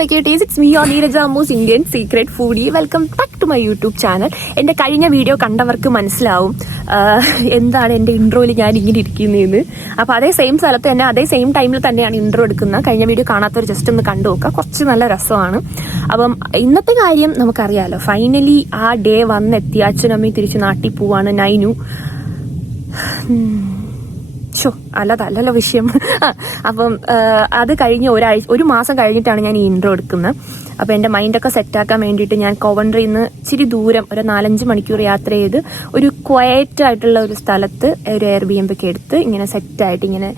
My cuties it's me Indian secret foodie welcome back to my YouTube channel എന്റെ കഴിഞ്ഞ video കണ്ടവർക്ക് മനസ്സിലാവും എന്താണ് എന്റെ ഇൻട്രോയിൽ ഞാൻ ഇങ്ങനെ ഇരിക്കുന്നതെന്ന് അപ്പോൾ അതേ സെയിം സ്ഥലത്ത് തന്നെ അതേ സെയിം ടൈമിൽ തന്നെയാണ് ഇൻട്രോ എടുക്കുന്നത് കഴിഞ്ഞ വീഡിയോ കാണാത്തവർ ജസ്റ്റ് ഒന്ന് കണ്ടു നോക്കുക. കുറച്ച് നല്ല രസമാണ്. അപ്പം ഇന്നത്തെ കാര്യം നമുക്കറിയാലോ. ഫൈനലി ആ ഡേ വന്നെത്തി. അച്ഛനമ്മയും തിരിച്ച് നാട്ടിൽ പോവാണ്. നൈനു. ഷോ അല്ലതല്ലല്ലോ വിഷയം. അപ്പം അത് കഴിഞ്ഞ് ഒരാഴ്ച ഒരു മാസം കഴിഞ്ഞിട്ടാണ് ഞാൻ ഈ ഇൻട്രോ എടുക്കുന്നത്. അപ്പോൾ എന്റെ മൈൻഡൊക്കെ സെറ്റാക്കാൻ വേണ്ടിയിട്ട് ഞാൻ കോവൻട്രിയിൽ നിന്ന് ഇച്ചിരി ദൂരം ഒരു നാലഞ്ച് മണിക്കൂർ യാത്ര ചെയ്ത് ഒരു ക്വയറ്റ് ആയിട്ടുള്ള ഒരു സ്ഥലത്ത് ഒരു എയർ ബി എം ഒക്കെ എടുത്ത് ഇങ്ങനെ സെറ്റായിട്ട് ഇങ്ങനെ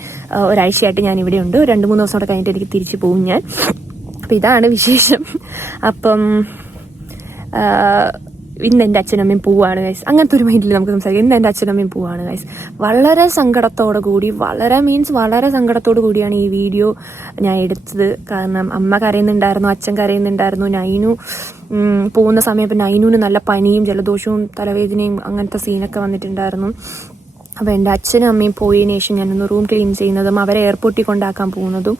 ഒരാഴ്ചയായിട്ട് ഞാൻ ഇവിടെ ഉണ്ട്. രണ്ട് മൂന്ന് ദിവസം കൂടെ കഴിഞ്ഞിട്ട് എനിക്ക് തിരിച്ചു പോകും ഞാൻ. അപ്പം ഇതാണ് വിശേഷം. അപ്പം ഇന്ന് എന്റെ അച്ഛനമ്മയും പോവാണ് ഗൈസ് അങ്ങനത്തെ ഒരു മൈൻഡിൽ നമുക്ക് സംസാരിക്കാം. ഇന്ന് എന്റെ അച്ഛനമ്മയും പോവാണ് ഗൈസ് വളരെ സങ്കടത്തോടു കൂടി വളരെ മീൻസ് വളരെ സങ്കടത്തോടു കൂടിയാണ് ഈ വീഡിയോ ഞാൻ എടുത്തത്. കാരണം അമ്മ കരയുന്നുണ്ടായിരുന്നു അച്ഛൻ കരയുന്നുണ്ടായിരുന്നു നൈനു പോകുന്ന സമയം ഇപ്പം നൈനുവിന് നല്ല പനിയും ജലദോഷവും തലവേദനയും അങ്ങനത്തെ സീനൊക്കെ വന്നിട്ടുണ്ടായിരുന്നു. അപ്പോൾ എന്റെ അച്ഛനും അമ്മയും പോയതിനു ശേഷം ഞാനൊന്ന് റൂം ക്ലീൻ ചെയ്യുന്നതും അവരെ എയർപോർട്ടിൽ കൊണ്ടാക്കാൻ പോകുന്നതും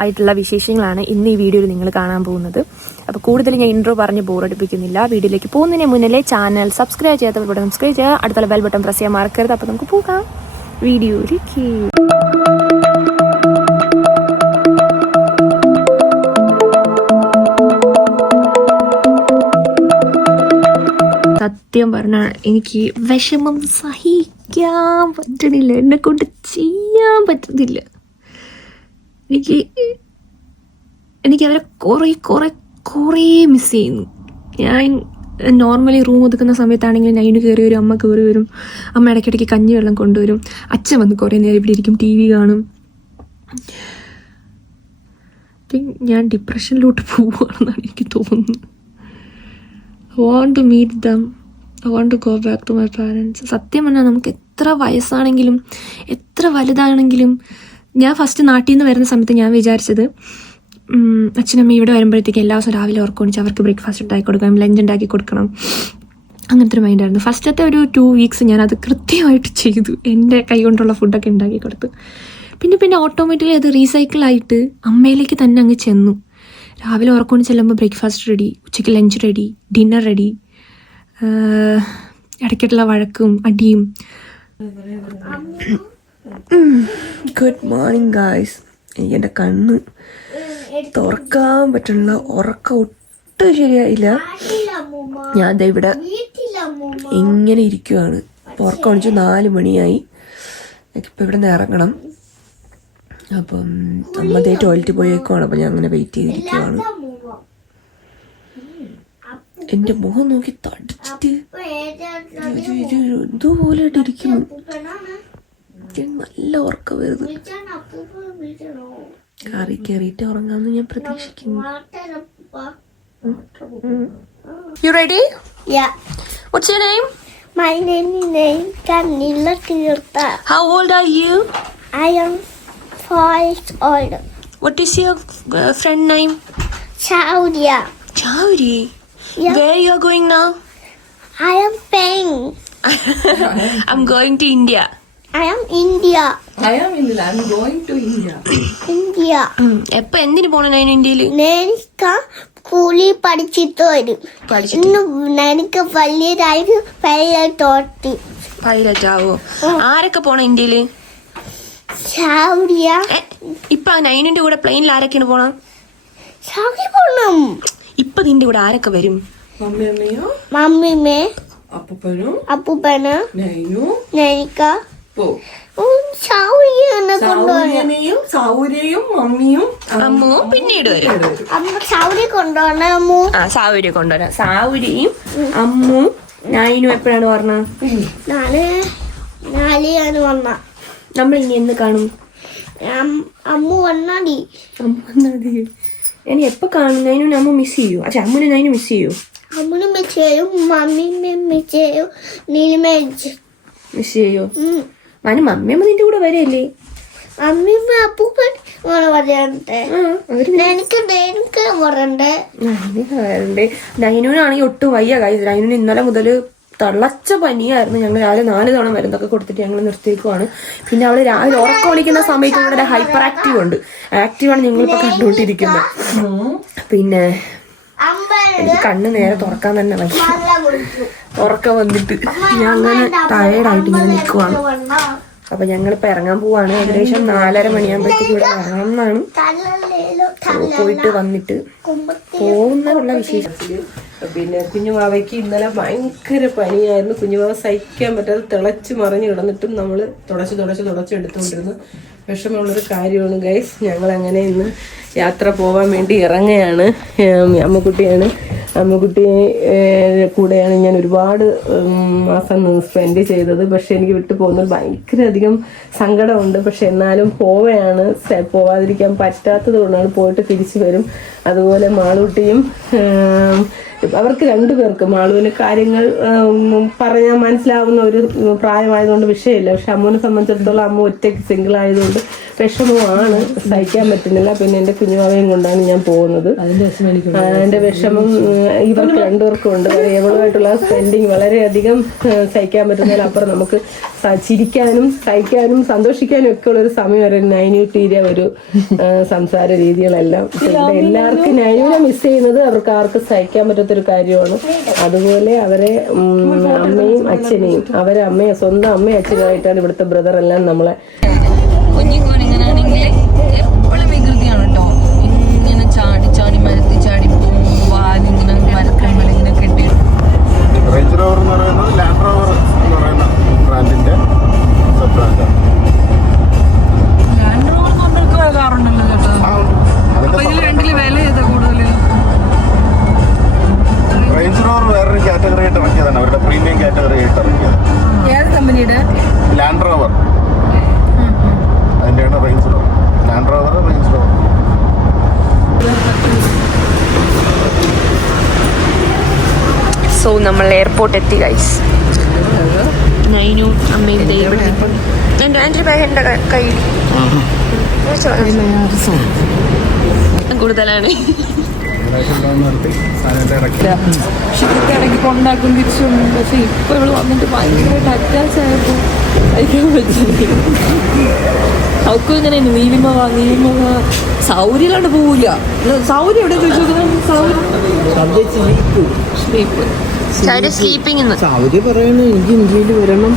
ആയിട്ടുള്ള വിശേഷങ്ങളാണ് ഇന്ന് ഈ വീഡിയോയിൽ നിങ്ങൾ കാണാൻ പോകുന്നത്. അപ്പോൾ കൂടുതൽ ഞാൻ ഇൻട്രോ പറഞ്ഞ് ബോറടിപ്പിക്കുന്നില്ല വീഡിയോയിലേക്ക് പോകുന്നതിന് മുന്നിലെ ചാനൽ സബ്സ്ക്രൈബ് ചെയ്യാത്തവരോട് സബ്സ്ക്രൈബ് ചെയ്യുക. അടുത്തുള്ള ബെൽ ബട്ടൺ പ്രസ് ചെയ്യാൻ മറക്കരുത്. അപ്പോൾ നമുക്ക് പോകാം. വീഡിയോയിലേക്ക്. സത്യം പറഞ്ഞാൽ എനിക്ക് വിഷമം സഹിക്കാൻ പറ്റണില്ല എന്നെ കൊണ്ട് ചെയ്യാൻ പറ്റുന്നില്ല. എനിക്ക് എനിക്ക് അവരെ കുറേ കുറേ കുറേ മിസ് ചെയ്യുന്നു. ഞാൻ നോർമലി റൂം ഒതുക്കുന്ന സമയത്താണെങ്കിൽ നൈന് കയറി വരും അമ്മ കയറി വരും അമ്മ ഇടയ്ക്കിടയ്ക്ക് കഞ്ഞി വെള്ളം കൊണ്ടുവരും അച്ഛൻ വന്ന് കുറേ നേരം ഇവിടെ ഇരിക്കും ടി വി കാണും. ഞാൻ ഡിപ്രഷനിലോട്ട് പോവുകയാണെന്നാണ് എനിക്ക് തോന്നുന്നത്. I want to meet them I want to go back to my parents സത്യം പറഞ്ഞാൽ നമുക്ക് എത്ര വയസ്സാണെങ്കിലും എത്ര വലുതാണെങ്കിലും ഞാൻ ഫസ്റ്റ് നാട്ടിൽ നിന്ന് വരുന്ന സമയത്ത് ഞാൻ വിചാരിച്ചത് അച്ഛനമ്മ ഇവിടെ വരുമ്പോഴത്തേക്ക് എല്ലാ ദിവസവും രാവിലെ ഓർക്കൊണിച്ച് അവർക്ക് ബ്രേക്ക്ഫാസ്റ്റ് ഉണ്ടാക്കി കൊടുക്കണം ലഞ്ച് ഉണ്ടാക്കി കൊടുക്കണം. അങ്ങനത്തെ ഒരു മൈൻഡായിരുന്നു ഫസ്റ്റത്തെ ഒരു ടു വീക്സ് ഞാൻ അത് കൃത്യമായിട്ട് ചെയ്തു. എന്റെ കൈ കൊണ്ടുള്ള ഫുഡൊക്കെ ഉണ്ടാക്കി കൊടുത്തു. പിന്നെ പിന്നെ ഓട്ടോമാറ്റിക്കലി അത് റീസൈക്കിൾ ആയിട്ട് അമ്മയിലേക്ക് തന്നെ അങ്ങ് ചെന്നു. രാവിലെ ഉറക്കൊണ്ട് ചെല്ലുമ്പോൾ ബ്രേക്ക്ഫാസ്റ്റ് റെഡി ഉച്ചയ്ക്ക് ലഞ്ച് റെഡി ഡിന്നർ റെഡി ഇടയ്ക്കിട്ടുള്ള വഴക്കും അടിയും. ഗുഡ് മോർണിംഗ് ഗായ്സ് എനിക്ക് എന്റെ കണ്ണ് തുറക്കാൻ പറ്റുള്ള ഉറക്കം ഒട്ടും ശരിയായില്ല. ഞാൻ ദേ ഇവിടെ ഇങ്ങനെ ഇരിക്കുവാണ്. ഉറക്കം ഒഴിച്ച് നാല് മണിയായി. എനിക്കിപ്പോൾ ഇവിടെ നിന്ന് ഇറങ്ങണം. അപ്പം അമ്മതേ ടോയ്ലറ്റിൽ പോയേക്കുവാണ്. അപ്പം ഞാൻ അങ്ങനെ വെയിറ്റ് ചെയ്തിരിക്കുവാണ്. എന്റെ മുഖം നോക്കി തടിച്ചിട്ട് ഒരു- ഒരു- എനിക്ക് നല്ല ഉറക്കം വരുന്നു കറി കയറിയിട്ട് ഉറങ്ങാമെന്ന് ഞാൻ പ്രതീക്ഷിക്കുന്നു you ready Yeah, what's your name my name is name Camila Tirta. How old are you I am five years old. What is your friend name. ചാവരി Yeah. Where you are now I am Peng. I am going to India am India I am India I I'm going to India India എപ്പോ എന്തിനു പോണം ഞാൻ ഇന്ത്യയിൽ എനിക്ക് കൂലി പഠിച്ചിട്ട് വരും. എനിക്ക് വലിയതായിട്ട് പൈലത്തോട്ടി പൈലറ്റ് ആവോ ആരൊക്കെ പോണം ഇന്ത്യയിൽ? സൗദിയ ഇപ്പൊ നൈനിന്റെ കൂടെ പ്ലെയിനിൽ ആരൊക്കെയാണ് പോണം? സൗദി പോണം. ഇപ്പൊ നിന്റെ കൂടെ ആരൊക്കെ വരും? മമ്മി അമ്മയോ? മമ്മിമേ അപ്പനും അപ്പൂപ്പന്. നൈനു. നൈനിക്ക. സൗര്യനെയും സൗര്യയും മമ്മിയും അമ്മു പിന്നീട് വരും. അമ്മ സൗദി കൊണ്ടുപോകണം അമ്മു. ആ സാവുരിയെ കൊണ്ടുവരാം. സാവുരിയും അമ്മു നൈനും എപ്പോഴാണ് പറഞ്ഞത് നാളെ നാളെയാണ് വന്ന. നമ്മൾ ഇനി എന്ന് കാണും? അമ്മു വന്നാടി. അമ്മ വന്നാടി. ഞാൻ എപ്പോ കാണും? നൈനും അമ്മ മിസ് ചെയ്യൂ. അച്ഛാ അമ്മനെ നൈനു മിസ് ചെയ്യൂ. അമ്മനും മെച്ചയും മമ്മിയും മിസ് ചെയ്യും നീ മിസ് ചെയ്യോ? ഞാനും മമ്മിയമ്മ നിന്റെ കൂടെ വരല്ലേ? ണെങ്കിൽ അപ്പൂപ്പൻ ഒട്ടും വയ്യ കാര്യം നൈനുവിന് ഇന്നലെ മുതൽ തിളച്ച പനിയായിരുന്നു. ഞങ്ങൾ രാവിലെ നാല് തവണ മരുന്നൊക്കെ കൊടുത്തിട്ട് ഞങ്ങൾ നിർത്തിയേക്കുവാണ്. പിന്നെ അവൾ രാവിലെ ഉറക്കം വിളിക്കുന്ന സമയത്ത് ഹൈപ്പർ ആക്റ്റീവ് ഉണ്ട്. ആക്റ്റീവാണ് ഞങ്ങളിപ്പോ കണ്ടുകൊണ്ടിരിക്കുന്നത്. പിന്നെ എനിക്ക് കണ്ണ് നേരെ തുറക്കാൻ തന്നെ മതി ഉറക്കം വന്നിട്ട്. ഞാൻ അങ്ങനെ ടയേർഡായിട്ട് ഇങ്ങനെ നിൽക്കുവാണ് അപ്പൊ ഞങ്ങളിപ്പോ ഇറങ്ങാൻ പോവാണ്. ഏകദേശം നാലര മണിയാകുമ്പോഴത്തേക്ക് ഇവിടെ ഇറങ്ങണം എന്നാണ് പോയിട്ട് വന്നിട്ട് പോകുന്നുള്ള വിശേഷം പിന്നെ കുഞ്ഞുമാവയ്ക്ക് ഇന്നലെ ഭയങ്കര പനിയായിരുന്നു. കുഞ്ഞുമാവ സഹിക്കാൻ പറ്റാതെ തിളച്ച് മറിഞ്ഞ് കിടന്നിട്ടും നമ്മൾ തുടച്ച് തുടച്ച് തുടച്ച് എടുത്തുകൊണ്ടിരുന്നു. വിഷമമുള്ളൊരു കാര്യമാണ് ഗൈസ് ഞങ്ങൾ അങ്ങനെ ഇന്ന് യാത്ര പോകാൻ വേണ്ടി ഇറങ്ങുകയാണ്. അമ്മക്കുട്ടിയാണ്. അമ്മക്കുട്ടിയെ കൂടെയാണ് ഞാൻ ഒരുപാട് മാസം സ്പെൻഡ് ചെയ്തത്. പക്ഷെ എനിക്ക് വിട്ടു പോകുന്നത് ഭയങ്കര അധികം സങ്കടമുണ്ട്. പക്ഷെ എന്നാലും പോവുകയാണ്. പോവാതിരിക്കാൻ പറ്റാത്തത് കൊണ്ടാണ് പോയിട്ട് തിരിച്ചു വരും. അതുപോലെ മാളൂട്ടിയും അവർക്ക് രണ്ടുപേർക്കും ആളുവിന് കാര്യങ്ങൾ പറയാൻ പറഞ്ഞാൽ മനസ്സിലാവുന്ന ഒരു പ്രായമായതുകൊണ്ട് വിഷയമില്ല. പക്ഷെ അമ്മുവിനെ സംബന്ധിച്ചിടത്തോളം അമ്മ ഒറ്റയ്ക്ക് സിംഗിൾ ആയതുകൊണ്ട് വിഷമമാണ്. സഹിക്കാൻ പറ്റുന്നില്ല. പിന്നെ എന്റെ കുഞ്ഞുമാവയും കൊണ്ടാണ് ഞാൻ പോകുന്നത്. എന്റെ എന്റെ വിഷമം ഇവർക്ക് രണ്ടുപേർക്കും ഉണ്ട്. എവളുമായിട്ടുള്ള സ്പെൻഡിങ് വളരെയധികം സഹിക്കാൻ പറ്റുന്നതിലപ്പുറം നമുക്ക് ചിരിക്കാനും സഹിക്കാനും സന്തോഷിക്കാനും ഒക്കെ ഉള്ള ഒരു സമയം വരെ നൈന്യൂട്ടീരിയ ഒരു സംസാര രീതികളെല്ലാം. എല്ലാവർക്കും നൈനുവിനെ മിസ് ചെയ്യുന്നത് അവർക്ക് ആർക്കും സഹിക്കാൻ പറ്റാത്തൊരു കാര്യമാണ്. അതുപോലെ അവരെ അമ്മയും അച്ഛനെയും അവരെ അമ്മയെ സ്വന്തം അമ്മയും അച്ഛനുമായിട്ടാണ് ഇവിടുത്തെ ബ്രദർ എല്ലാം നമ്മളെ റേഞ്ച് റോവർ എന്ന് പറയുന്നത് ലാൻഡ് വേറൊരു കാറ്റഗറി ആയിട്ട് ഇറക്കിയതാണ്. അവരുടെ പ്രീമിയം കാറ്റഗറി ആയിട്ട് ഇറക്കിയത്. ഏത് കമ്പനിയുടെ? Land Rover അതിന്റെയാണ് Range Rover Land Rover Range Rover so നമ്മൾ എയർപോർട്ട് എത്തി ഗൈസ് നൈനു അമ്മയും. എന്റെ എന്റെ ബാഗ് എന്റെ ക- കയ്യിൽ. കൂടുതലാണ്. ഷിപ്പൊക്കെ ഇടയ്ക്ക് കൊണ്ടാക്കും തിരിച്ചു പക്ഷെ ഇപ്പൊ ഇവൾ വന്നിട്ട് ഭയങ്കരമായിട്ട് അറ്റാച്ച് ആയപ്പോ അയക്കാൻ പറ്റില്ല അവക്കും ഇങ്ങനെ നീലിമ വാ നീലിമ വാ. പോവില്ല സൗര്യ എവിടെ ചോദിച്ചു പറയണു എനിക്ക് ഇന്ത്യയിൽ വരണം.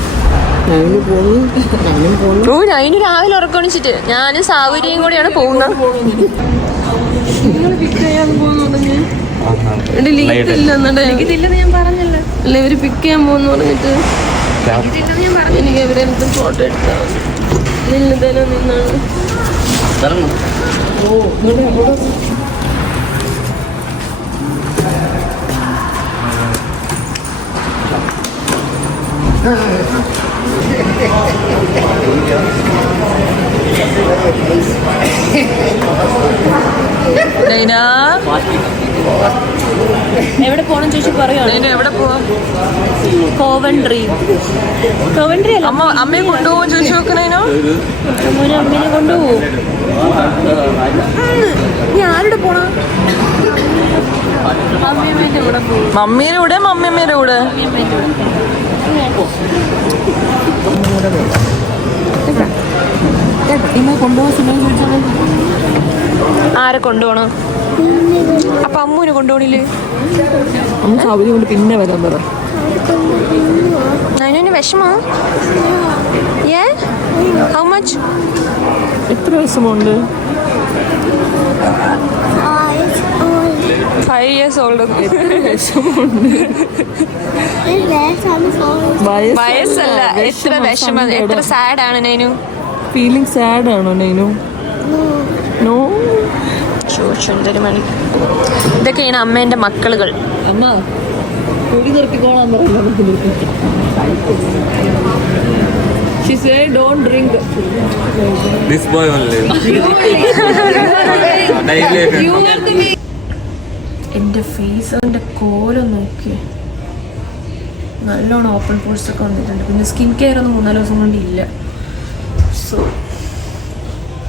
പോന്നു പോന്നു. നൈനു രാവിലെ ഉറക്കണിച്ചിട്ട് ഞാനും സാവുരിയും കൂടിയാണ് പോകുന്നത്. പിക്ക് ചെയ്യാൻ പോകുന്നുണ്ടെങ്കിൽ ലീറ്റ് ഇല്ല എന്നിട്ട് ഞാൻ പറഞ്ഞല്ലോ. അല്ല ഇവർ പിക്ക് ചെയ്യാൻ പോകുന്നു പറഞ്ഞിട്ട്. എനിക്ക് ഇവരെ എന്തും ഫോട്ടോ എടുത്താൽ നിന്നതന്നെ നിന്നാണ്. നൈനാ എവിടെ പോകണം ചോദിച്ചു പറയുകയാണ് നൈന എവിടെ പോവാ? കോവൻട്രി കോവൻട്രി അല്ല. അമ്മ അമ്മയെ കൊണ്ടുപോകാൻ ചോദിച്ചു നോക്കണേനോ മോനെ അമ്മേനെ കൊണ്ടുപോകും നീ ആരുടെ പോണ? മമ്മീന്റെ കൂടെ മമ്മിയമ്മയുടെ കൂടെ ആരെ കൊണ്ടുപോകണം? അപ്പൊ അമ്മുവിനെ കൊണ്ടുപോണില്ലേ കൊണ്ട് പിന്നെ വരാൻ പറ. നൈനുവിന് വിഷമോ? ഏ? ഹൗ മച്ച് എത്ര വിഷമമുണ്ട്? ഫൈവ് ഇയേഴ്സ് ഓൾഡ് വയസ്സല്ല എത്ര വിഷമം എത്ര സാഡ് ആണ് നൈനു? ഫീലിംഗ് സാഡ് ആണോ നൈനു? നോ ചുണ്ടരുമണി ഇതൊക്കെയാണ് അമ്മേന്റെ മക്കളുകൾ. അമ്മ കുടി നിർത്തിക്കോളാൻ എന്റെ She said don't drink. This boy only. Daily. എന്റെ ഫേസ് അതിന്റെ കോലം നോക്കി. നല്ലോണം ഓപ്പൺ പോഴ്സ് ഒക്കെ വന്നിട്ടുണ്ട്. പിന്നെ സ്കിൻ കെയർ ഒന്നും മൂന്നാൽ ദിവസം കൊണ്ട് ഇല്ല. സോ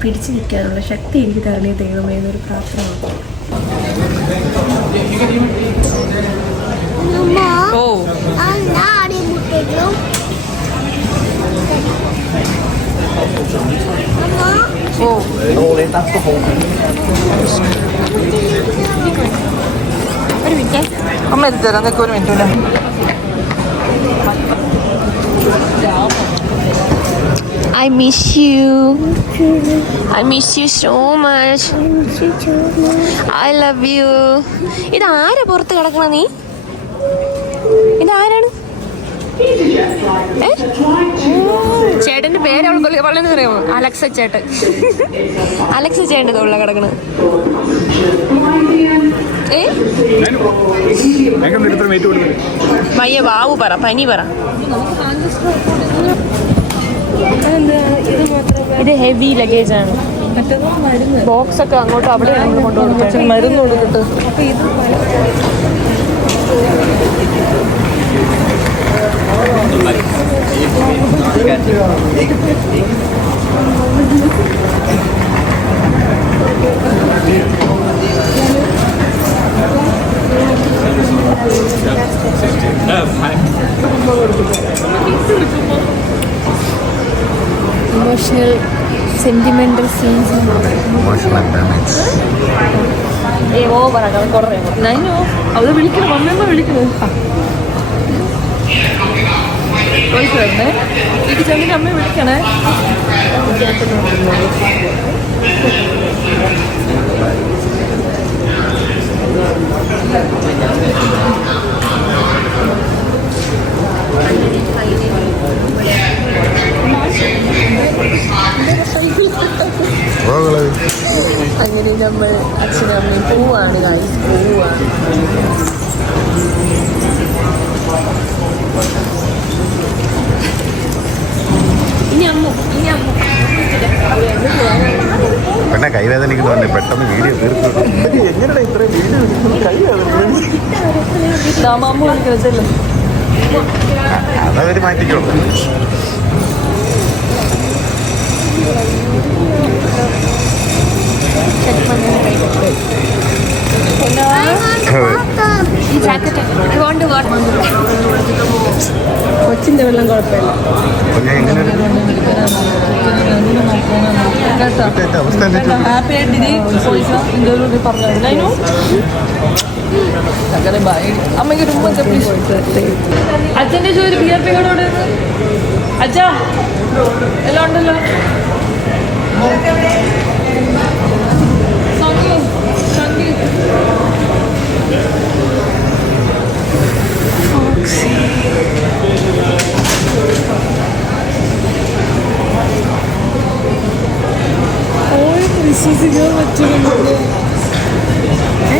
പിടിച്ചു നിൽക്കാനുള്ള ശക്തി എനിക്ക് തരണേ ദൈവമേ എന്നൊരു പ്രാർത്ഥന. അമ്മ എത്തി തരാം. നിൽക്കൊരു ഒരു മിനിറ്റ് അല്ലേ miss you. I miss you so much. I love you. You ഇത് ആരാ പുറത്ത് കിടക്കണ നീ? ഇത് ആരാണ് ഏ? ചേട്ടന്റെ പേര് അവൾക്ക് വളരെ അറിയാമോ അലക്സ ചേട്ടൻ. അലക്സ ചേട്ടന്റെ തൊള്ള കിടക്കണ വയ്യ ബാബു പറ പനി പറ. ഇത് ഹെവി ലഗേജ് ആണ്. ബോക്സ് ഒക്കെ അങ്ങോട്ട് അവിടെ നമ്മൾ കൊണ്ടുപോകുന്നത് മരുന്ന് കൊടുക്കട്ടെ ഇമോഷണൽ സെന്റിമെന്റൽ സീൻസ് ഏ ഓ പറ കുറേ ഞാനോ അത് വിളിക്കണം അമ്മയമ്മ വിളിക്കണം ചോദിച്ചു വരണേ വീട്ടിൽ ചെന്നിട്ട് അമ്മയെ വിളിക്കണേ അങ്ങനെ നമ്മൾ അച്ഛനും അമ്മയും പോവാണ് കാര്യം പോവാണ് ഇനി അമ്മ ഇനി അമ്മ പെണ്ണെ കൈവേദനിക്കുന്നുണ്ട് പെട്ടെന്ന് വീഡിയോ തീർത്തു അമ്മ വിളിക്കണം ചെല്ലും അതവര് മാറ്റിക്കോളൂ. കൊച്ചിന്റെ വെള്ളം കുഴപ്പമില്ല. ഹാപ്പി ആയിട്ട് ഇനി അവസ്ഥ എന്താ പറഞ്ഞു അങ്ങനെ അമ്മയ്ക്ക് ഒരു ഉമ്മ അച്ഛന്റെ ചോദ്യം ബി ആർ പി കൂടെ അച്ഛാ എല്ലാം ഉണ്ടല്ലോ സംഗീ സംഗീ വിശ്വസിക്കാൻ പറ്റുന്നുണ്ട്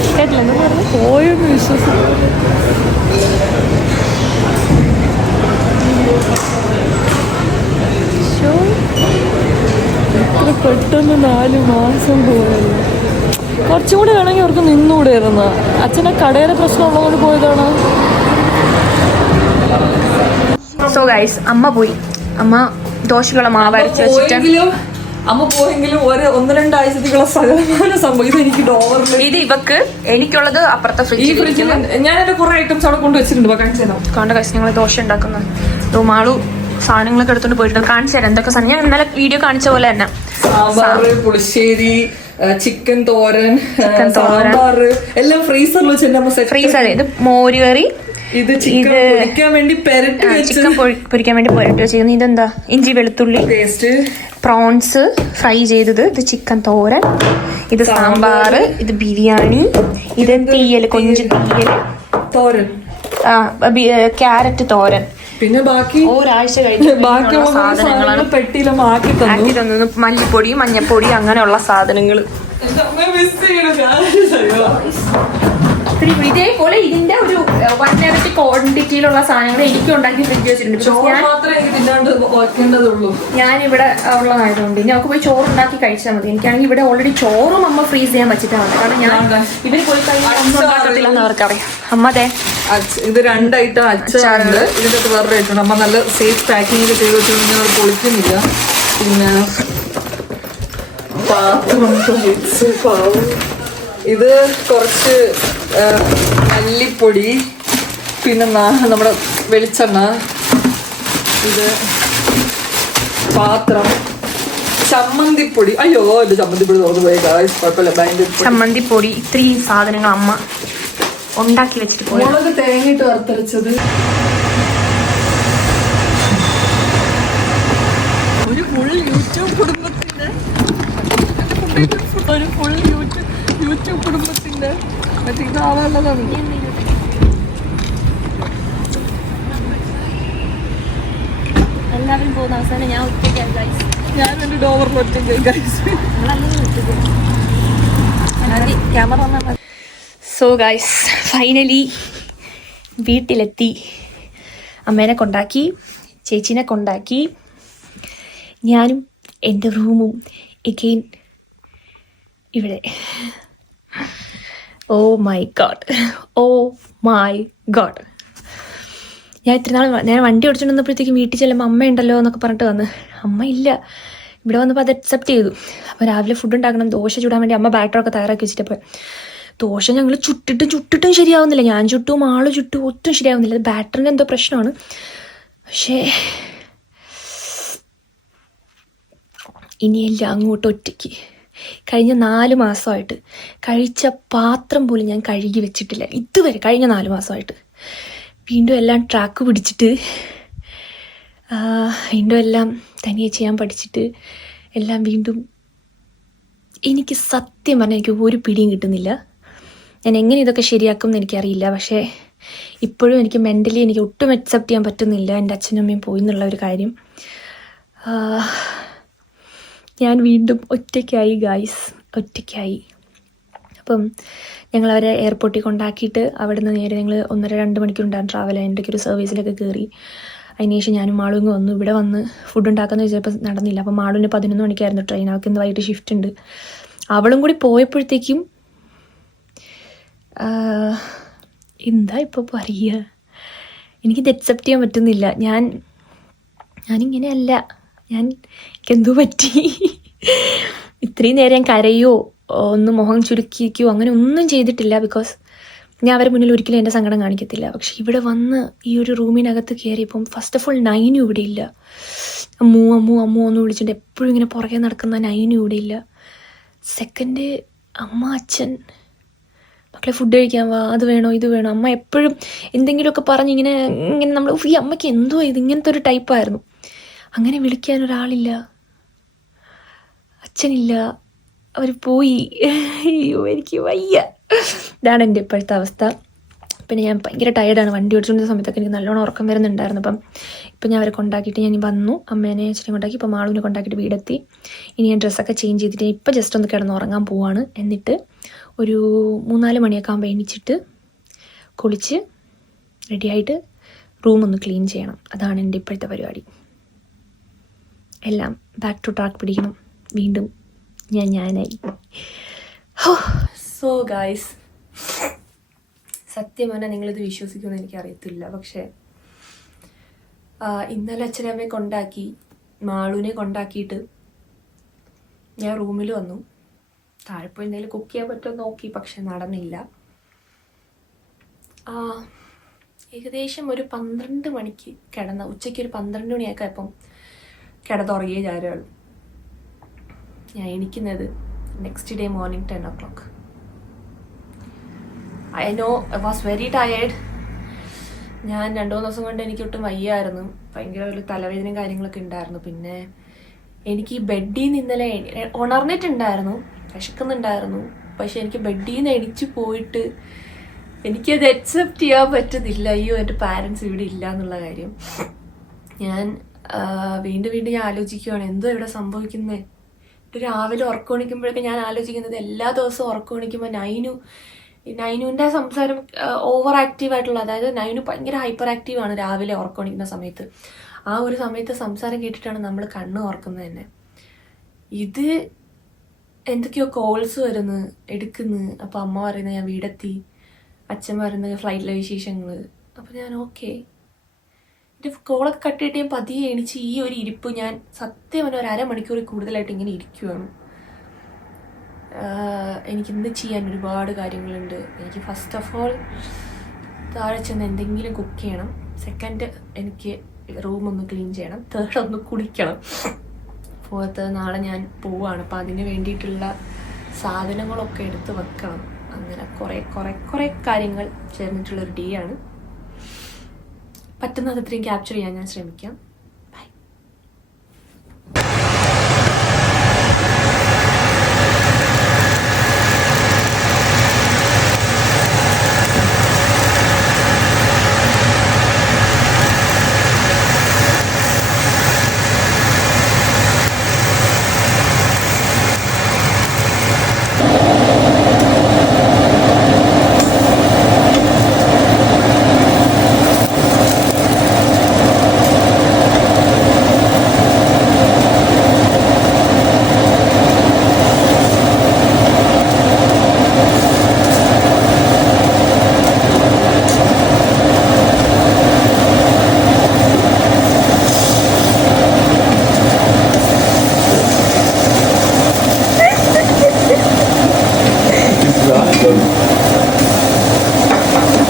കേട്ടില്ല എന്താ പറഞ്ഞു പോയെന്ന് വിശ്വസിക്കാൻ ഇത്ര പെട്ടെന്ന് നാല് മാസം പോയല്ലോ കുറച്ചും കൂടെ വേണമെങ്കിൽ അവർക്ക് നിന്നുകൂടെയായിരുന്നു അച്ഛനെ കടയിലെ പ്രശ്നം പോയതാണ്. സോ ഗൈസ് അമ്മ പോയി. അമ്മ ദോശകളെ മാവരച്ച് വെച്ചിട്ട് അമ്മ പോയെങ്കിലും ഒരു ഒന്ന് രണ്ടാഴ്ചത്തേക്കുള്ള സകലമായ സംഭവം. ഇത് എനിക്ക് ഇത് ഇവക്ക് എനിക്കുള്ളത് അപ്പുറത്തെ ഈ ഫ്രിഡ്ജിൽ ഞാൻ എന്റെ കുറെ ഐറ്റംസ് അവിടെ കൊണ്ട് വെച്ചിട്ടുണ്ട്. കാണിച്ചു കണ്ട കഴിച്ച് ഞങ്ങൾ ദോശ ഉണ്ടാക്കുന്നത് റുമാളു സാധനങ്ങളൊക്കെ എടുത്തോണ്ട് പോയിട്ടുണ്ട്. കാണിച്ചു തരാം. എന്തൊക്കെ സാധനം? ഞാൻ ഇന്നലെ വീഡിയോ കാണിച്ച പോലെ തന്നെ. സാമ്പാറ് പുളിശ്ശേരി ചിക്കൻ തോരൻ സാമ്പാർ എല്ലാം ഫ്രീസറിൽ വെച്ച് എന്റെ ഫ്രീസർ ഇത് മോരുകറി ഇത് ചിക്കൻ പൊരിക്കാൻ വേണ്ടി പെരട്ടി ചിക്കൻ പൊരിക്കാൻ വേണ്ടി പെരട്ടി വെച്ചിരുന്നു ഇതെന്താ? ഇഞ്ചി വെളുത്തുള്ളി പേസ്റ്റ് പ്രോൺസ് ഫ്രൈ ചെയ്തത്. ഇത് ചിക്കൻ തോരൻ. ഇത് സാമ്പാർ ഇത് ബിരിയാണി. ഇത് തീയൽ കൊഞ്ച് തീയൽ തോരൻ. ആ ക്യാരറ്റ് തോരൻ. പിന്നെ ബാക്കി ഒരാഴ്ച കഴിഞ്ഞ് ബാക്കിയുള്ള സാധനങ്ങളാണ് പെട്ടിയിലും ആക്കി തന്നു. ആക്കി തന്നത് മല്ലിപ്പൊടി മഞ്ഞപ്പൊടി അങ്ങനെയുള്ള സാധനങ്ങൾ മിസ് ചെയ്യണം ഇതേപോലെ ഇതിന്റെ ഒരു വൺ ഇരട്ടി ക്വാണ്ടിറ്റിയിലുള്ള സാധനങ്ങൾ എനിക്ക് ഉണ്ടാക്കി ഫ്രിഡ്ജ് വെച്ചിട്ടുണ്ട്. ഞാൻ ഞാനിവിടെ ഉള്ളതായതുകൊണ്ട് ഇനി നമുക്ക് പോയി ചോറ് ഉണ്ടാക്കി കഴിച്ചാൽ മതി. എനിക്കാണെങ്കിൽ ഇവിടെ ഓൾറെഡി ചോറും അമ്മ ഫ്രീസ് ചെയ്യാൻ വെച്ചിട്ടാണ്. കാരണം ഞാൻ ഇവർ പോയി കഴിഞ്ഞാൽ ഒന്നും ഉണ്ടാക്കത്തില്ല എന്ന് അവർക്കറിയാം. അമ്മതെ ഇത് രണ്ടായിട്ട് അച്ചാറുണ്ട്. ഇതിന്റെ അത് വേറെ ഐറ്റം അമ്മ നല്ല സേഫ് പാക്കിംഗ് ചെയ്ത് വെച്ചിട്ടുണ്ടെങ്കിൽ അത് പൊളിക്കുന്നില്ല. പിന്നെ പാത്രം. ഇത് കുറച്ച് മല്ലിപ്പൊടി പിന്നെ നമ്മുടെ വെളിച്ചെണ്ണ ഇത് പാത്രം ചമ്മന്തിപ്പൊടി. അയ്യോ എന്റെ ചമ്മന്തിപ്പൊടി തോന്നു പോയി guys. കുഴപ്പമില്ല ഭയങ്കര ചമ്മന്തിപ്പൊടി ഇത്രയും സാധനങ്ങൾ അമ്മ ഉണ്ടാക്കി വെച്ചിട്ട് പോയി മുളക് തേങ്ങയിട്ട് വറുത്തരച്ചത്. ഒരു ഫുൾ യൂട്യൂബ് കുടുംബത്തിന്റെ ഒരു ഫുൾ യൂട്യൂബ് യൂട്യൂബ് കുടുംബത്തിന്റെ എല്ലാവരും പോകുന്ന അവസാനം ഞാൻ ഒറ്റയ്ക്കാണ് ഗൈസ് ഞാൻ എന്റെ ഡോവറിൽ ഒറ്റയ്ക്ക് guys camera so guys finally വീട്ടിലെത്തി. അമ്മേനെ കൊണ്ടാക്കി ചേച്ചീനെ കൊണ്ടാക്കി. ഞാനും എന്റെ റൂമും എഗെയിൻ ഇവിടെ. Oh my God oh my God ഞാൻ ഇത്ര നാൾ ഞാൻ വണ്ടി ഓടിച്ചുകൊണ്ട് വന്നപ്പോഴത്തേക്കും വീട്ടിൽ ചെല്ലുമ്പോൾ അമ്മ ഉണ്ടല്ലോ എന്നൊക്കെ പറഞ്ഞിട്ട് വന്ന്. അമ്മ ഇല്ല. ഇവിടെ വന്നപ്പോൾ അത് അക്സെപ്റ്റ് ചെയ്തു. അപ്പോൾ രാവിലെ ഫുഡ് ഉണ്ടാക്കണം ദോശ ചൂടാൻ വേണ്ടി അമ്മ ബാറ്ററൊക്കെ തയ്യാറാക്കി വെച്ചിട്ടപ്പോൾ ദോശ ഞങ്ങൾ ചുട്ടിട്ടും ചുട്ടിട്ടും ശരിയാവുന്നില്ല. ഞാൻ ചുട്ടും ആൾ ചുട്ടും ഒട്ടും ശരിയാവുന്നില്ല. ബാറ്ററിന്റെ എന്തോ പ്രശ്നമാണ്. പക്ഷേ ഇനിയെല്ലാം അങ്ങോട്ട് ഒറ്റയ്ക്ക് കഴിഞ്ഞ നാല് മാസമായിട്ട് കഴിച്ച പാത്രം പോലും ഞാൻ കഴുകി വെച്ചിട്ടില്ല. ഇതുവരെ കഴിഞ്ഞ നാല് മാസമായിട്ട്. വീണ്ടും എല്ലാം ട്രാക്ക് പിടിച്ചിട്ട് വീണ്ടും എല്ലാം തനിയെ ചെയ്യാൻ പഠിച്ചിട്ട് എല്ലാം വീണ്ടും എനിക്ക് സത്യം പറഞ്ഞാൽ എനിക്ക് ഒരു പിടിയും കിട്ടുന്നില്ല. ഞാൻ എങ്ങനെ ഇതൊക്കെ ശരിയാക്കും എന്ന് എനിക്കറിയില്ല. പക്ഷേ ഇപ്പോഴും എനിക്ക് മെന്റലി എനിക്ക് ഒട്ടും അക്സെപ്റ്റ് ചെയ്യാൻ പറ്റുന്നില്ല എന്റെ അച്ഛനും അമ്മയും പോയി എന്നുള്ള ഒരു കാര്യം. ഞാൻ വീണ്ടും ഒറ്റയ്ക്കായി ഗായ്സ് ഒറ്റയ്ക്കായി. അപ്പം ഞങ്ങൾ അവരെ എയർപോർട്ടിൽ കൊണ്ടാക്കിയിട്ട് അവിടെ നിന്ന് നേരെ ഞങ്ങൾ ഒന്നര രണ്ട് മണിക്കൂറുണ്ടായിരുന്നു ട്രാവൽ എന്റെ ഒരു സർവീസിലൊക്കെ കയറി അതിനുശേഷം ഞാനും മാളും ഇങ്ങ് വന്നു. ഇവിടെ വന്ന് ഫുഡ് ഉണ്ടാക്കുന്ന വെച്ചപ്പോൾ നടന്നില്ല. അപ്പം മാളുവിന് പതിനൊന്ന് മണിക്കായിരുന്നു ട്രെയിൻ അവൾക്ക് ഇന്ന് വൈകിട്ട് ഷിഫ്റ്റ് ഉണ്ട്. അവളും കൂടി പോയപ്പോഴത്തേക്കും എന്താ ഇപ്പോൾ പറയുക എനിക്കിത് അക്സെപ്റ്റ് ചെയ്യാൻ പറ്റുന്നില്ല. ഞാൻ ഞാനിങ്ങനെയല്ല. ഞാൻ എനിക്കെന്തോ പറ്റി? ഇത്രയും നേരം ഞാൻ കരയോ? ഒന്ന് മുഖം ചുരുക്കിയിരിക്കുകയോ അങ്ങനെ ഒന്നും ചെയ്തിട്ടില്ല ബിക്കോസ് ഞാൻ അവരെ മുന്നിൽ ഒരിക്കലും എന്റെ സങ്കടം കാണിക്കത്തില്ല. പക്ഷെ ഇവിടെ വന്ന് ഈ ഒരു റൂമിനകത്ത് കയറിയപ്പം ഫസ്റ്റ് ഓഫ് ഓൾ നൈനും ഇവിടെ ഇല്ല. അമ്മു അമ്മു അമ്മു എന്ന് വിളിച്ചിട്ട് എപ്പോഴും ഇങ്ങനെ പുറകെ നടക്കുന്ന നൈനും ഇവിടെ ഇല്ല. സെക്കൻഡ് അമ്മ അച്ഛൻ. മക്കളെ ഫുഡ് കഴിക്കാൻ വാ. അത് വേണോ ഇത് വേണോ? അമ്മ എപ്പോഴും എന്തെങ്കിലുമൊക്കെ പറഞ്ഞ് ഇങ്ങനെ ഇങ്ങനെ നമ്മൾ ഈ അമ്മയ്ക്ക് എന്തോ ഇത്? ഇങ്ങനത്തെ ഒരു ടൈപ്പായിരുന്നു അങ്ങനെ വിളിക്കാൻ ഒരാളില്ല. അച്ഛനില്ല. അവർ പോയി. അയ്യോ എനിക്ക് വയ്യ. ഇതാണ് എന്റെ ഇപ്പോഴത്തെ അവസ്ഥ. പിന്നെ ഞാൻ ഭയങ്കര ടയർഡാണ് വണ്ടി ഓടിച്ചുകൊണ്ടിരുന്ന സമയത്തൊക്കെ എനിക്ക് നല്ലോണം ഉറക്കം വരുന്നുണ്ടായിരുന്നു. അപ്പം ഇപ്പം ഞാൻ അവരെ കൊണ്ടാക്കിയിട്ട് ഞാൻ വന്നു. അമ്മേനെ അച്ഛനെ കൊണ്ടാക്കി. ഇപ്പം മാളുവിനെ കൊണ്ടാക്കിയിട്ട് വീടെത്തി. ഇനി ഞാൻ ഡ്രസ്സൊക്കെ ചേഞ്ച് ചെയ്തിട്ട് ഇപ്പം ജസ്റ്റ് ഒന്ന് കിടന്ന് ഉറങ്ങാൻ പോവാണ്. എന്നിട്ട് ഒരു മൂന്നാൽ മണിയൊക്കെ ആകുമ്പോൾ എണീച്ചിട്ട് കുളിച്ച് റെഡിയായിട്ട് റൂമൊന്ന് ക്ലീൻ ചെയ്യണം. അതാണ് എന്റെ ഇപ്പോഴത്തെ പരിപാടി. എല്ലാം ബാക്ക് ടു ട്രാക്ക് പിടിക്കണം. വീണ്ടും ഞാൻ ഞാനായി. സോ ഗായ്സ് സത്യം പറഞ്ഞാൽ നിങ്ങളിത് വിശ്വസിക്കുമെന്ന് എനിക്കറിയത്തില്ല. പക്ഷേ ഇന്നലെ അച്ഛനമ്മയെ കൊണ്ടാക്കി മാളുവിനെ കൊണ്ടാക്കിയിട്ട് ഞാൻ റൂമിൽ വന്നു. താഴെ പോയി എന്തെങ്കിലും കുക്ക് ചെയ്യാൻ പറ്റുമോ നോക്കി പക്ഷെ നടന്നില്ല. ഏകദേശം ഒരു പന്ത്രണ്ട് മണിക്ക് കിടന്ന ഉച്ചയ്ക്ക് ഒരു പന്ത്രണ്ട് മണിയൊക്കെ ഇപ്പം കിടന്നുറങ്ങിയ ഞാനാണ്. ഞാൻ എണിക്കുന്നത് next day morning ten o'clock I know I was very tired ഞാൻ രണ്ടു മൂന്ന് ദിവസം കൊണ്ട് എനിക്ക് ഒട്ടും വയ്യായിരുന്നു. ഭയങ്കര ഒരു തലവേദനയും കാര്യങ്ങളൊക്കെ ഉണ്ടായിരുന്നു. പിന്നെ എനിക്ക് ഈ ബെഡിൽ നിന്ന് ഇന്നലെ ഉണർന്നിട്ടുണ്ടായിരുന്നു. വിശക്കുന്നുണ്ടായിരുന്നു. പക്ഷെ എനിക്ക് ബെഡിൽ നിന്ന് എണിച്ച് പോയിട്ട് എനിക്കത് അക്സെപ്റ്റ് ചെയ്യാൻ പറ്റുന്നില്ല. അയ്യോ എന്റെ പാരൻസ് ഇവിടെ ഇല്ല എന്നുള്ള കാര്യം. ഞാൻ വീണ്ടും വീണ്ടും ഞാൻ ആലോചിക്കുകയാണ് എന്തോ ഇവിടെ സംഭവിക്കുന്നത് രാവിലെ ഉറക്കമണിക്കുമ്പോഴൊക്കെ ഞാൻ ആലോചിക്കുന്നത് എല്ലാ ദിവസവും ഉറക്കമണിക്കുമ്പോൾ നൈനു നൈനുവിന്റെ സംസാരം ഓവർ ആക്റ്റീവ് ആയിട്ടുള്ള അതായത് നൈനു ഭയങ്കര ഹൈപ്പർ ആക്റ്റീവ് ആണ് രാവിലെ ഉറക്കമണിക്കുന്ന സമയത്ത്. ആ ഒരു സമയത്ത് സംസാരം കേട്ടിട്ടാണ് നമ്മൾ കണ്ണ് ഓർക്കുന്നത് തന്നെ. ഇത് എന്തൊക്കെയോ കോൾസ് വരുന്നു എടുക്കുന്നു. അപ്പോൾ അമ്മ പറയുന്നത് ഞാൻ വീടെത്തി. അച്ഛൻ പറയുന്നത് ഫ്ലൈറ്റിലെ വിശേഷങ്ങൾ അപ്പോൾ ഞാൻ ഓക്കെ കോളൊക്കെ കട്ട് ചെയ്തിട്ട് ഞാൻ പതിയെ എണിച്ച് ഈ ഒരു ഇരിപ്പ് ഞാൻ സത്യം ഒരു അരമണിക്കൂറിൽ കൂടുതലായിട്ട് ഇങ്ങനെ ഇരിക്കുവാണ്. എനിക്ക് ഇന്ന് ചെയ്യാൻ ഒരുപാട് കാര്യങ്ങളുണ്ട്. എനിക്ക് ഫസ്റ്റ് ഓഫ് ഓൾ താഴെ ചെന്ന് എന്തെങ്കിലും കുക്ക് ചെയ്യണം. സെക്കൻഡ് എനിക്ക് റൂം ഒന്ന് ക്ലീൻ ചെയ്യണം. തേർഡ് ഒന്ന് കുളിക്കണം. ഫോർത്ത് നാളെ ഞാൻ പോവാണ്. അപ്പം അതിന് വേണ്ടിയിട്ടുള്ള സാധനങ്ങളൊക്കെ എടുത്ത് വെക്കണം. അങ്ങനെ കുറേ കുറേ കുറേ കാര്യങ്ങൾ ചേർന്നിട്ടുള്ളൊരു ഡേ ആണ്. പറ്റുന്നത് അത്രയും ക്യാപ്ചർ ചെയ്യാൻ ഞാൻ ശ്രമിക്കാം by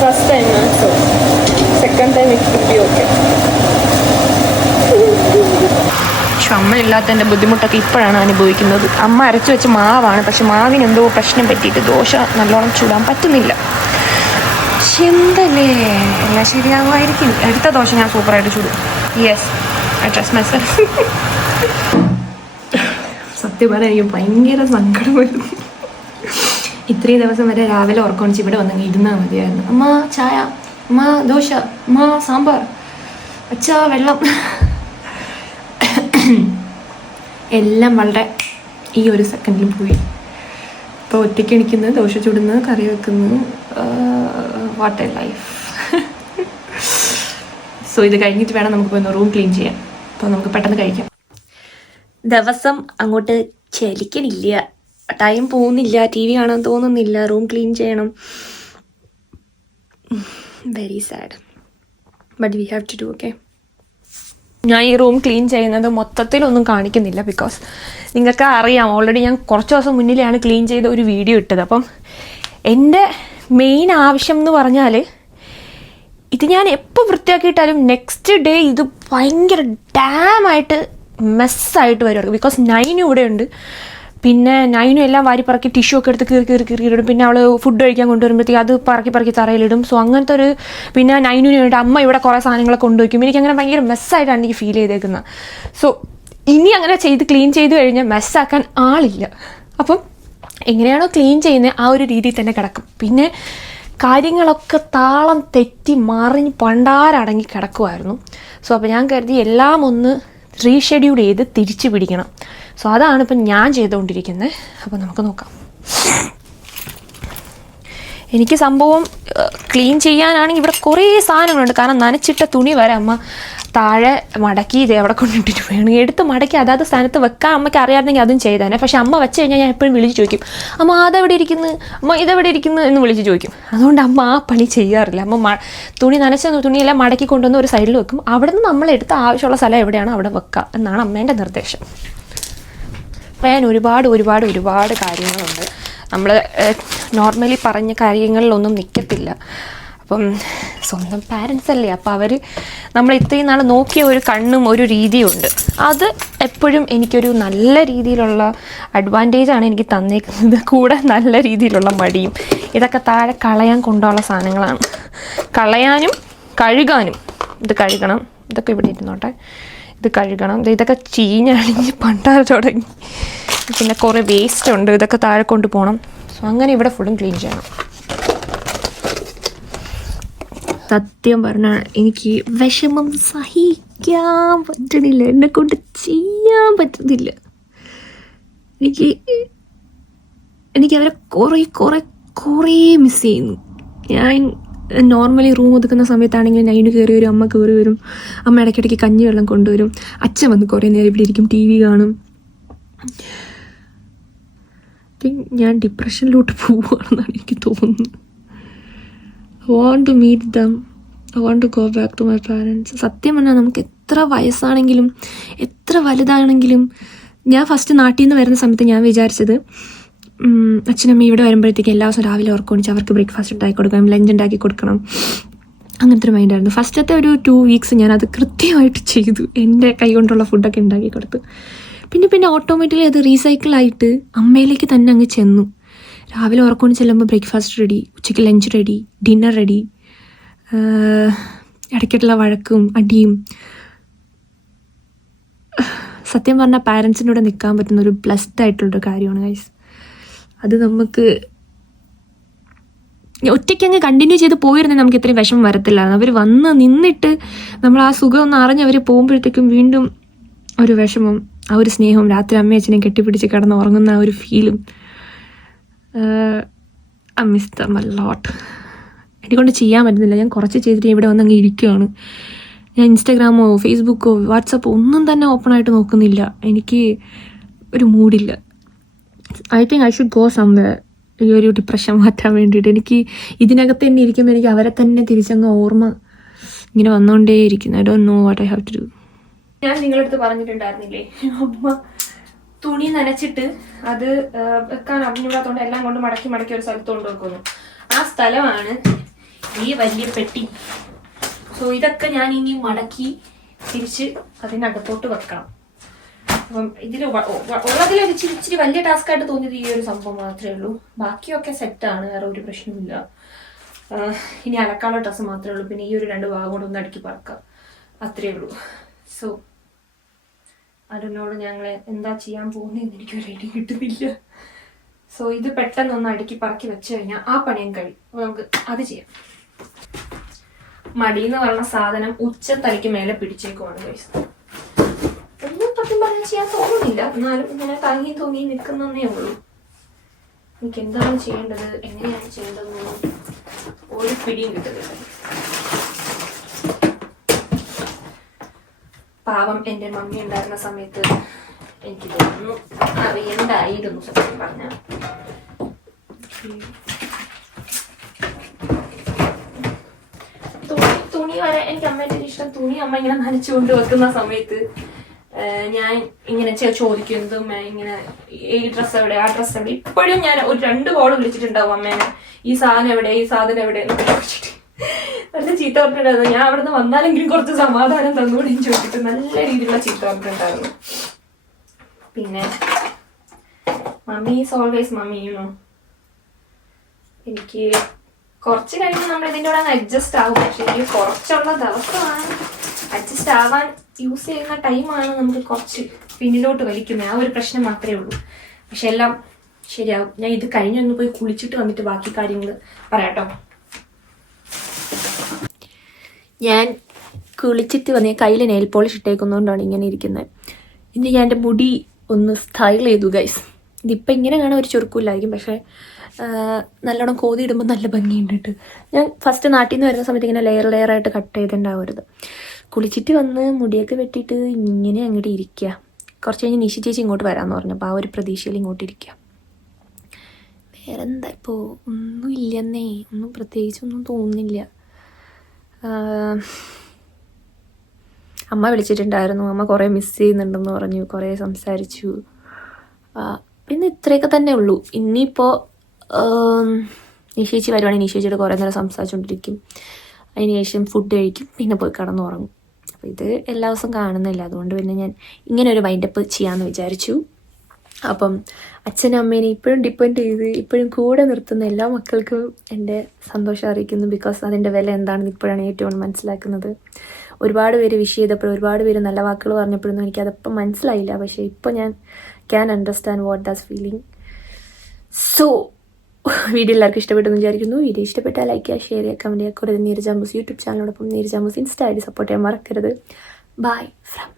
first time so second time it be okay പക്ഷെ ഇല്ലാത്തതിന്റെ ബുദ്ധിമുട്ടൊക്കെ ഇപ്പോഴാണ് അനുഭവിക്കുന്നത്. അമ്മ അരച്ചു വെച്ച മാവാണ്. പക്ഷെ മാവിന് എന്തോ പ്രശ്നം പറ്റിയിട്ട് ദോശ നല്ലോണം ചൂടാൻ പറ്റുന്നില്ല. ചിന്തല്ലേ എല്ലാം ശരിയാവുമായിരിക്കും. അടുത്ത ദോശ ഞാൻ സൂപ്പറായിട്ട് ചൂടും. യെസ് ട്രസ്റ്റ് മൈസെൽഫ് സത്യം പറഞ്ഞാൽ എനിക്ക് ഭയങ്കര സങ്കടം വരുന്നു. ഇത്രയും ദിവസം വരെ രാവിലെ ഉറക്കൊണിച്ച് ഇവിടെ വന്നെങ്കിൽ ഇരുന്നാൽ മതിയായിരുന്നു. അമ്മ ചായ. അമ്മ ദോശ. അമ്മ സാമ്പാർ. അച്ഛാ വെള്ളം. എല്ലാം വളരെ ഈ ഒരു സെക്കൻഡിൽ പോയി. ഇപ്പോൾ ഒറ്റയ്ക്ക് എണിക്കുന്നത് ദോശ ചുടുന്നു കറി വെക്കുന്നു വാട്ട് എ ലൈഫ് സോ ഇത് കഴിഞ്ഞിട്ട് വേണം നമുക്ക് പോയി റൂം ക്ലീൻ ചെയ്യാൻ. അപ്പോൾ നമുക്ക് പെട്ടെന്ന് കഴിക്കാം. ദിവസം അങ്ങോട്ട് ചലിക്കണില്ല. ടൈം പോകുന്നില്ല. ടി വി കാണാൻ തോന്നുന്നില്ല. റൂം ക്ലീൻ ചെയ്യണം. Very sad but we have to do okay ഞാൻ ഈ റൂം ക്ലീൻ ചെയ്യുന്നത് മൊത്തത്തിലൊന്നും കാണിക്കുന്നില്ല ബിക്കോസ് നിങ്ങൾക്ക് അറിയാം ഓൾറെഡി ഞാൻ കുറച്ച് ദിവസം മുന്നിലാണ് ക്ലീൻ ചെയ്ത ഒരു വീഡിയോ ഇട്ടത്. അപ്പം എന്റെ മെയിൻ ആവശ്യം എന്ന് പറഞ്ഞാൽ ഇത് ഞാൻ എപ്പോൾ വൃത്തിയാക്കിയിട്ടാലും നെക്സ്റ്റ് ഡേ ഇത് ഭയങ്കര ഡാമായിട്ട് മെസ്സായിട്ട് വരുവാണ് ബിക്കോസ് നൈനും ഇവിടെ ഉണ്ട്. പിന്നെ നൈനും എല്ലാം വാരി പറക്കി ടിഷ്യൂ ഒക്കെ എടുത്ത് കീറി കീറി കീറി ഇടും. പിന്നെ അവൾ ഫുഡ് കഴിക്കാൻ കൊണ്ടുവരുമ്പോഴത്തേക്ക് അത് പറക്കി പറക്കി തറയിലിടും. സോ അങ്ങനത്തെ ഒരു പിന്നെ നൈനുവിന് അമ്മ ഇവിടെ കുറേ സാധനങ്ങളൊക്കെ കൊണ്ടുവയ്ക്കും. എനിക്ക് അങ്ങനെ ഭയങ്കര മെസ്സായിട്ടാണ് എനിക്ക് ഫീൽ ചെയ്തേക്കുന്നത് സോ ഇനി അങ്ങനെ ചെയ്ത് ക്ലീൻ ചെയ്ത് കഴിഞ്ഞാൽ മെസ്സാക്കാൻ ആളില്ല. അപ്പം എങ്ങനെയാണോ ക്ലീൻ ചെയ്യുന്നത് ആ ഒരു രീതിയിൽ തന്നെ കിടക്കും. പിന്നെ കാര്യങ്ങളൊക്കെ താളം തെറ്റി മറിഞ്ഞ് പണ്ടാരടങ്ങി കിടക്കുമായിരുന്നു സോ അപ്പോൾ ഞാൻ കരുതി എല്ലാം ഒന്ന് റീഷെഡ്യൂൾ ചെയ്ത് തിരിച്ചു പിടിക്കണം. സോ അതാണ് ഇപ്പം ഞാൻ ചെയ്തുകൊണ്ടിരിക്കുന്നത്. അപ്പോൾ നമുക്ക് നോക്കാം. എനിക്ക് സംഭവം ക്ലീൻ ചെയ്യാനാണെങ്കിൽ ഇവിടെ കുറേ സാധനങ്ങളുണ്ട്. കാരണം നനച്ചിട്ട തുണി വരെ അമ്മ താഴെ മടക്കി ഇത് എവിടെ കൊണ്ടിട്ടിട്ട് വേണം. എടുത്ത് മടക്കി അതാത് സ്ഥാനത്ത് വെക്കാൻ അമ്മയ്ക്ക് അറിയാമെങ്കിൽ അതും ചെയ്തേനെ പക്ഷെ അമ്മ വെച്ച് കഴിഞ്ഞാൽ ഞാൻ എപ്പോഴും വിളിച്ച് ചോദിക്കും അമ്മ അതെവിടെ ഇരിക്കുന്നു? അമ്മ ഇതെവിടെ ഇരിക്കുന്നു? എന്ന് വിളിച്ച് ചോദിക്കും. അതുകൊണ്ട് അമ്മ ആ പണി ചെയ്യാറില്ല. അമ്മ തുണി നനച്ച തുണിയെല്ലാം മടക്കി കൊണ്ടുവന്ന് ഒരു സൈഡിൽ വെക്കും. അവിടെ നിന്ന് നമ്മൾ എടുത്ത ആവശ്യമുള്ള സ്ഥലം എവിടെയാണോ അവിടെ വെക്കുക എന്നാണ് അമ്മേന്റെ നിർദ്ദേശം. പറയാൻ ഒരുപാട് ഒരുപാട് ഒരുപാട് കാര്യങ്ങളുണ്ട്. നമ്മൾ നോർമലി പറഞ്ഞ കാര്യങ്ങളിലൊന്നും നിൽക്കത്തില്ല അപ്പം സ്വന്തം പാരൻസ് അല്ലേ? അപ്പോൾ അവർ നമ്മൾ ഇത്രയും നാൾ നോക്കിയ ഒരു കണ്ണും ഒരു രീതിയും ഉണ്ട് അത് എപ്പോഴും എനിക്കൊരു നല്ല രീതിയിലുള്ള അഡ്വാന്റേജാണ് എനിക്ക് തന്നേക്കുന്നത്. കൂടെ നല്ല രീതിയിലുള്ള മടിയും. ഇതൊക്കെ താഴെ കളയാൻ കൊണ്ടുള്ള സാധനങ്ങളാണ്. കളയാനും കഴുകാനും. ഇത് കഴുകണം. ഇതൊക്കെ ഇവിടെ ഇരുന്നോട്ടെ. ഇത് കഴുകണം. ഇതൊക്കെ ചീഞ്ഞളിഞ്ഞ് പണ്ടാറ് തുടങ്ങി. പിന്നെ കുറേ വേസ്റ്റ് ഉണ്ട്. ഇതൊക്കെ താഴെ കൊണ്ട് പോകണം സോ അങ്ങനെ ഇവിടെ ഫുള്ളും ക്ലീൻ ചെയ്യണം. സത്യം പറഞ്ഞാൽ എനിക്ക് വിഷമം സഹിക്കാൻ പറ്റണില്ല. എന്നെ കൊണ്ട് ചെയ്യാൻ പറ്റുന്നില്ല. എനിക്ക് എനിക്ക് അവരെ കുറേ കുറേ കുറേ മിസ് ചെയ്യുന്നു. ഞാൻ നോർമലി റൂം ഒതുക്കുന്ന സമയത്താണെങ്കിൽ നൈന് കയറി വരും അമ്മ കയറി വരും അമ്മ ഇടയ്ക്കിടയ്ക്ക് കഞ്ഞി വെള്ളം കൊണ്ടുവരും. അച്ഛൻ വന്ന് കുറേ നേരം ഇവിടെ ഇരിക്കും ടി വി കാണും. ഞാൻ ഡിപ്രഷനിലോട്ട് പോവുകയാണെന്നാണ് എനിക്ക് തോന്നുന്നത്. I want to meet them I want to go back to my parents സത്യം പറഞ്ഞാൽ നമുക്ക് എത്ര വയസ്സാണെങ്കിലും എത്ര വലുതാണെങ്കിലും ഞാൻ ഫസ്റ്റ് നാട്ടിൽ നിന്ന് വരുന്ന സമയത്ത് ഞാൻ വിചാരിച്ചത് അച്ഛനമ്മ ഇവിടെ വരുമ്പോഴത്തേക്ക് എല്ലാ ദിവസവും രാവിലെ ഓർക്കൊണിച്ച് അവർക്ക് ബ്രേക്ക്ഫാസ്റ്റ് ഉണ്ടാക്കി കൊടുക്കണം ലഞ്ച് ഉണ്ടാക്കി കൊടുക്കണം. അങ്ങനത്തെ ഒരു മൈൻഡായിരുന്നു ഫസ്റ്റത്തെ ഒരു ടു വീക്സ് ഞാൻ അത് കൃത്യമായിട്ട് ചെയ്തു. എന്റെ കൈ കൊണ്ടുള്ള ഫുഡൊക്കെ ഉണ്ടാക്കി കൊടുത്തു. പിന്നെ പിന്നെ ഓട്ടോമാറ്റിക്കലി അത് റീസൈക്കിൾ ആയിട്ട് അമ്മയിലേക്ക് തന്നെ അങ്ങ് ചെന്നു. രാവിലെ ഉറക്കൊണ്ട് ചെല്ലുമ്പോൾ ബ്രേക്ക്ഫാസ്റ്റ് റെഡി ഉച്ചയ്ക്ക് ലഞ്ച് റെഡി ഡിന്നർ റെഡി ഇടയ്ക്കിട്ടുള്ള വഴക്കും അടിയും. സത്യം പറഞ്ഞാൽ പാരൻസിനോട് നിൽക്കാൻ പറ്റുന്ന ഒരു ബ്ലസ്ഡ് ആയിട്ടുള്ളൊരു കാര്യമാണ് ഗൈസ് അത് നമുക്ക് ഒറ്റയ്ക്ക് അങ്ങ് കണ്ടിന്യൂ ചെയ്ത് പോയിരുന്നെങ്കിൽ നമുക്ക് ഇത്രയും വിഷമം വരത്തില്ല. അവർ വന്ന് നിന്നിട്ട് നമ്മൾ ആ സുഖം ഒന്ന് അറിഞ്ഞ് അവർ പോകുമ്പോഴത്തേക്കും വീണ്ടും ഒരു വിഷമം ആ ഒരു സ്നേഹവും രാത്രി അമ്മയും അച്ഛനെയും കെട്ടിപ്പിടിച്ച് കിടന്ന് ഉറങ്ങുന്ന ആ ഒരു ഫീലും ഐ മിസ് ദ മല്ലോട്ട് ലോട്ട് എന്നെക്കൊണ്ട് ചെയ്യാൻ പറ്റുന്നില്ല. ഞാൻ കുറച്ച് ചെയ്തിട്ട് ഇവിടെ വന്ന് അങ്ങ് ഇരിക്കുകയാണ് ഞാൻ ഇൻസ്റ്റാഗ്രാമോ ഫേസ്ബുക്കോ വാട്സപ്പോ ഒന്നും തന്നെ ഓപ്പൺ ആയിട്ട് നോക്കുന്നില്ല. എനിക്ക് ഒരു മൂഡില്ല I think I should go some ഈ ഒരു ഡിപ്രഷൻ മാറ്റാൻ വേണ്ടിയിട്ട്. എനിക്ക് ഇതിനകത്ത് തന്നെ ഇരിക്കുമ്പോൾ എനിക്ക് അവരെ തന്നെ തിരിച്ചങ്ങ് ഓർമ്മ ഇങ്ങനെ വന്നുകൊണ്ടേയിരിക്കുന്നു I don't know what I have to do ഞാൻ നിങ്ങളടുത്ത് പറഞ്ഞിട്ടുണ്ടായിരുന്നില്ലേ? അമ്മ തുണി നനച്ചിട്ട് അത് വെക്കാൻ അറിഞ്ഞൂടാത്തോണ്ട് എല്ലാം കൊണ്ട് മടക്കി മടക്കി ഒരു സ്ഥലത്ത് കൊണ്ട് വെക്കുന്നു. ആ സ്ഥലമാണ് ഈ വലിയ പെട്ടി. സോ ഇതൊക്കെ ഞാൻ ഇനി മടക്കി തിരിച്ച് അതിനകത്തോട്ട് വെക്കണം. അപ്പം ഇതിൽ ഉള്ളതിൽ ഇച്ചിരി ഇച്ചിരി വലിയ ടാസ്ക് ആയിട്ട് തോന്നിയത് ഈ ഒരു സംഭവം മാത്രമേ ഉള്ളൂ. ബാക്കിയൊക്കെ സെറ്റാണ് വേറെ ഒരു പ്രശ്നമില്ല ഇനി അലക്കാനുള്ള ഡ്രസ്സ് മാത്രമേ ഉള്ളൂ. പിന്നെ ഈ ഒരു രണ്ട് ഭാഗം കൊണ്ട് ഒന്ന് അടുക്കി പറക്കാം. അത്രേ ഉള്ളൂ. സോ അതിനോട് ഞങ്ങൾ എന്താ ചെയ്യാൻ പോകുന്നതെന്ന് എനിക്ക് ഒരു ഐഡിയ കിട്ടുന്നില്ല. സോ ഇത് പെട്ടെന്ന് ഒന്ന് അടുക്കി പറക്കി വെച്ച് കഴിഞ്ഞാൽ ആ പണിയും കഴിയും. നമുക്ക് അത് ചെയ്യാം. മടി എന്ന് പറയുന്ന സാധനം ഉച്ചത്തലയ്ക്ക് മേലെ പിടിച്ചേക്കുവാണ് പറഞ്ഞാൽ ചെയ്യാൻ തോന്നുന്നില്ല എന്നാലും ഇങ്ങനെ തങ്ങി തൂങ്ങി നിൽക്കുന്നേ ഉള്ളൂ. എനിക്ക് എന്താണ് ചെയ്യേണ്ടത്? എങ്ങനെയാണ് ചെയ്യേണ്ടതെന്നൊന്നും ഒരു പിടിയും കിട്ടുന്നില്ല. പാവം എന്റെ മമ്മി ഉണ്ടായിരുന്ന സമയത്ത് എനിക്ക് തോന്നുന്നു അറിയണ്ടായിരുന്നു സത്യം പറഞ്ഞ. തുണി തുണി വരെ എനിക്ക് അമ്മേന്റെ ഇഷ്ടം. തുണി അമ്മ ഇങ്ങനെ നനച്ചുകൊണ്ട് വെക്കുന്ന സമയത്ത് ഞാൻ ഇങ്ങനെ ചെ- ചോദിക്കും എന്തും ഇങ്ങനെ ഈ ഡ്രസ്സ് എവിടെ ആ ഡ്രസ്സ് എവിടെ? ഇപ്പോഴും ഞാൻ ഒരു രണ്ട് കോൾ വിളിച്ചിട്ടുണ്ടാവും അമ്മേനെ. ഈ സാധനം എവിടെ ഈ സാധനം എവിടെ എന്നൊക്കെ ചോദിച്ചിട്ട്. നല്ല ചീത്ത പറഞ്ഞിട്ടുണ്ടായിരുന്നു. ഞാൻ അവിടുന്ന് വന്നാലെങ്കിലും കുറച്ച് സമാധാനം തന്നുകൂടി ചോദിച്ചിട്ട് നല്ല രീതിയിലുള്ള ചീത്ത പറഞ്ഞിട്ടുണ്ടായിരുന്നു. പിന്നെ mummy is always mummy you know എനിക്ക് കുറച്ച് കഴിയുമ്പോൾ നമ്മൾ ഇതിന്റെ കൂടെ അഡ്ജസ്റ്റ് ആകും പക്ഷെ എനിക്ക് കുറച്ചുള്ള ദിവസമാണ്. അഡ്ജസ്റ്റ് ആവാൻ യൂസ് ചെയ്യുന്ന ടൈമാണ് നമുക്ക് കുറച്ച് പിന്നിലോട്ട് വലിക്കുന്നത്. ആ ഒരു പ്രശ്നം മാത്രമേ ഉള്ളൂ. പക്ഷെ എല്ലാം ശരിയാവും. ഞാൻ ഇത് കഴിഞ്ഞൊന്ന് പോയി കുളിച്ചിട്ട് വന്നിട്ട് ബാക്കി കാര്യങ്ങൾ പറയാട്ടോ. ഞാൻ കുളിച്ചിട്ട് വന്ന് കയ്യിൽ നെയിൽ പോളിഷ് ഇട്ടേക്കുന്നതുകൊണ്ടാണ് ഇങ്ങനെ ഇരിക്കുന്നത് ഇനി ഞാൻ എന്റെ മുടി ഒന്ന് സ്റ്റൈൽ ചെയ്തു ഗൈസ് ഇതിപ്പോൾ ഇങ്ങനെ കാണാൻ ഒരു ചുരുക്കില്ലായിരിക്കും പക്ഷേ നല്ലോണം കോതി ഇടുമ്പോൾ നല്ല ഭംഗിയുണ്ട് ഞാൻ ഫസ്റ്റ് നാട്ടിൽ നിന്ന് വരുന്ന സമയത്ത് ഇങ്ങനെ ലെയർ ലെയർ ആയിട്ട് കട്ട് ചെയ്തിട്ടുണ്ടാവരുത് കുളിച്ചിട്ട് വന്ന് മുടിയൊക്കെ വെട്ടിയിട്ട് ഇങ്ങനെ അങ്ങോട്ട് ഇരിക്കുക കുറച്ച് കഴിഞ്ഞ് നിശി ചേച്ചി ഇങ്ങോട്ട് വരാമെന്ന് പറഞ്ഞപ്പോൾ ആ ഒരു പ്രതീക്ഷയിൽ ഇങ്ങോട്ട് ഇരിക്കുക വേറെന്താ ഇപ്പോൾ ഒന്നും ഇല്ലെന്നേ. ഒന്നും പ്രത്യേകിച്ചൊന്നും തോന്നുന്നില്ല. അമ്മ വിളിച്ചിട്ടുണ്ടായിരുന്നു. അമ്മ കുറേ മിസ് ചെയ്യുന്നുണ്ടെന്ന് പറഞ്ഞു. കുറേ സംസാരിച്ചു. പിന്നെ ഇത്രയൊക്കെ തന്നെ ഉള്ളൂ. ഇനിയിപ്പോൾ നിശേച്ചി വരുവാണെങ്കിൽ നിശേച്ചിയുടെ കുറേ നേരം സംസാരിച്ചുകൊണ്ടിരിക്കും അതിനുശേഷം ഫുഡ് കഴിക്കും. പിന്നെ പോയി കിടന്നുറങ്ങും അപ്പോൾ ഇത് എല്ലാ ദിവസവും കാണുന്നില്ല. അതുകൊണ്ട് പിന്നെ ഞാൻ ഇങ്ങനെ ഒരു വൈൻഡപ്പ് ചെയ്യാമെന്ന് വിചാരിച്ചു. അപ്പം അച്ഛനും അമ്മേനെ ഇപ്പോഴും ഡിപ്പെൻഡ് ചെയ്ത് ഇപ്പോഴും കൂടെ നിർത്തുന്ന എല്ലാ മക്കൾക്കും എന്റെ സന്തോഷം അറിയിക്കുന്നു. ബിക്കോസ് അതിന്റെ വില എന്താണെന്ന് ഇപ്പോഴാണ് ഏറ്റവും മനസ്സിലാക്കുന്നത്. ഒരുപാട് പേര് വിഷ് ചെയ്തപ്പോഴും ഒരുപാട് പേര് നല്ല വാക്കുകൾ പറഞ്ഞപ്പോഴൊന്നും എനിക്കതപ്പം മനസ്സിലായില്ല. പക്ഷേ ഇപ്പോൾ ഞാൻ can understand what that's feeling so video എല്ലാവർക്കും ഇഷ്ടപ്പെട്ടെന്ന് വിചാരിക്കുന്നു. വീഡിയോ ഇഷ്ടപ്പെട്ടാൽ ലൈക്ക് ചെയ്യുക ഷെയർ ചെയ്യുക കമന്റ് ചെയ്യുക. കുറേ നീരജാമ്പൂസ് യൂട്യൂബ് ചാനലോടൊപ്പം നീരജാമ്പൂസ് ഇൻസ്റ്റ ഐ ഡി സപ്പോർട്ട് ചെയ്യാൻ മറക്കരുത്. Bye from